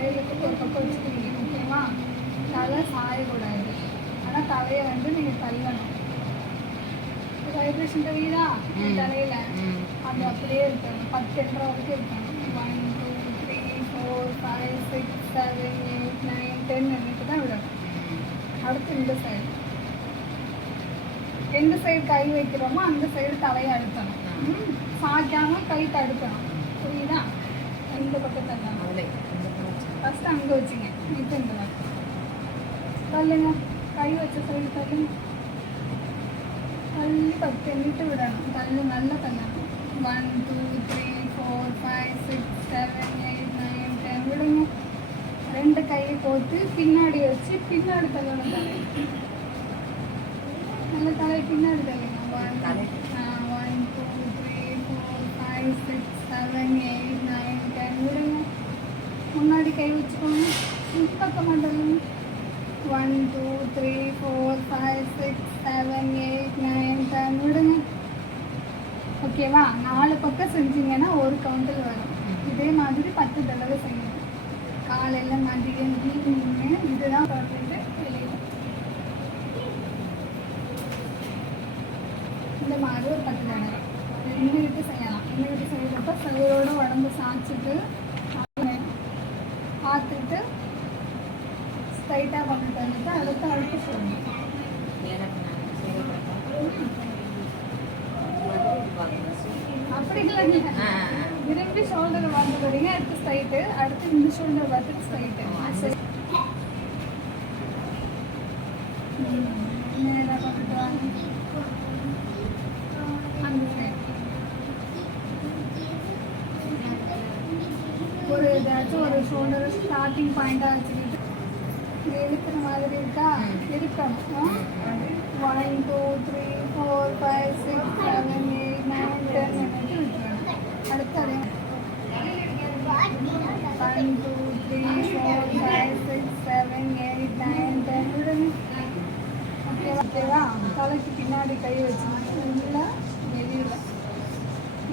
தலையிலுக்கு ஒரு பக்கம் வச்சுக்கிறீங்க. முக்கியமாக தலை சாயக்கூடாது. ஆனால் தலையை வந்து நீங்கள் தள்ளணும். வைப்ரேஷன் தெரியுதா தலையில்? அது அப்படியே இருக்கணும். 10 என்ற வரைக்கும் இருக்கணும். 1 2 3 4 5 6 7 8 9 10 எண்ணிட்டு தான் விடணும். அடுத்து இந்த சைடு எந்த சைடு கை வைக்கிறோமோ அந்த சைடு தலையை அழுத்தணும். சாய்க்காம கை தடுக்கணும். புரியுதா? இந்த பக்கத்தில் ஃபஸ்ட்டு அங்கே வச்சுங்க. இப்போ இந்த பக்கம் தள்ளுங்க. கை வச்ச சைடு தள்ளுங்க. தள்ளி 10 எண்ணிட்டு விடணும். தள்ளு நல்லா தள்ளணும். 1 2 3 4 5 6 7 8 9 10 விடுங்க. 2 கையை போட்டு பின்னாடி வச்சு பின்னாடி தள்ளணும். தலை நல்ல தலை பின்னாடி தள்ளுங்க. 1 2 3 4 5 6 7 8 9 10 விடுங்க. முன்னாடி கை வச்சுக்கோங்க. பக்கமாக தள்ளுங்க. 1 2 3 4 5 6 7 8 9 10 விடுங்க. ஓகேவா? 4 பக்கம் செஞ்சீங்கன்னா ஒரு கவுண்டில் வரும். இதே மாதிரி 10 தடவை செய்யணும். காலையில் மதியம் ஈவினிங்கு இதுதான் பார்த்துட்டு வெளியில் இந்த மாதிரி ஒரு 10 தடவை இன்னும் செய்யலாம். இன்னும் செய்யறப்ப சைரோட உடம்பு சாய்ச்சிட்டு பார்த்துட்டு ஸ்ட்ரைட்டாக பண்ணிட்டு வந்துட்டு அடுத்து சொல்லணும். அப்படி இல்லை, விரும்பி ஷோல்டரை பார்த்து வரீங்க. அடுத்து ஸ்ட்ரைட்டு. அடுத்து இந்த ஷோல்டர் பார்த்துட்டு ஸ்ட்ரைட்டு. நேராக பார்த்துட்டு வாங்க. அந்த சைடு ஒரு ஏதாச்சும் ஒரு ஷோல்டரை ஸ்டார்டிங் பாயிண்டாக வச்சுக்கிட்டு இழுக்கிற மாதிரி இருக்கா? இருக்கணும். 1 2 3 4 5 6 7 8 9 10 நினைச்சு விட்டுறணும். அடுத்து அதே 1 2 3 4 5 6 7 8 9 10 விடுங்க. ஓகேவா? தலைக்கு பின்னாடி கை வச்சு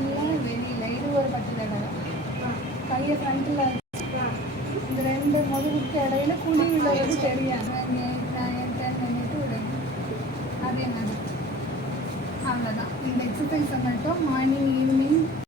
இல்லை வெளியில் இது ஒரு 10 தடவை. கையை ஃப்ரண்ட்டில் இந்த 2 முதுகுக்கு இடையில குழி விழுவது தெரியாது. 8 9 10 நினைட்டு விடுங்க. அது என்னது? அவ்வளோதான். இந்த எக்ஸசைஸை மட்டும் மார்னிங் ஈவினிங்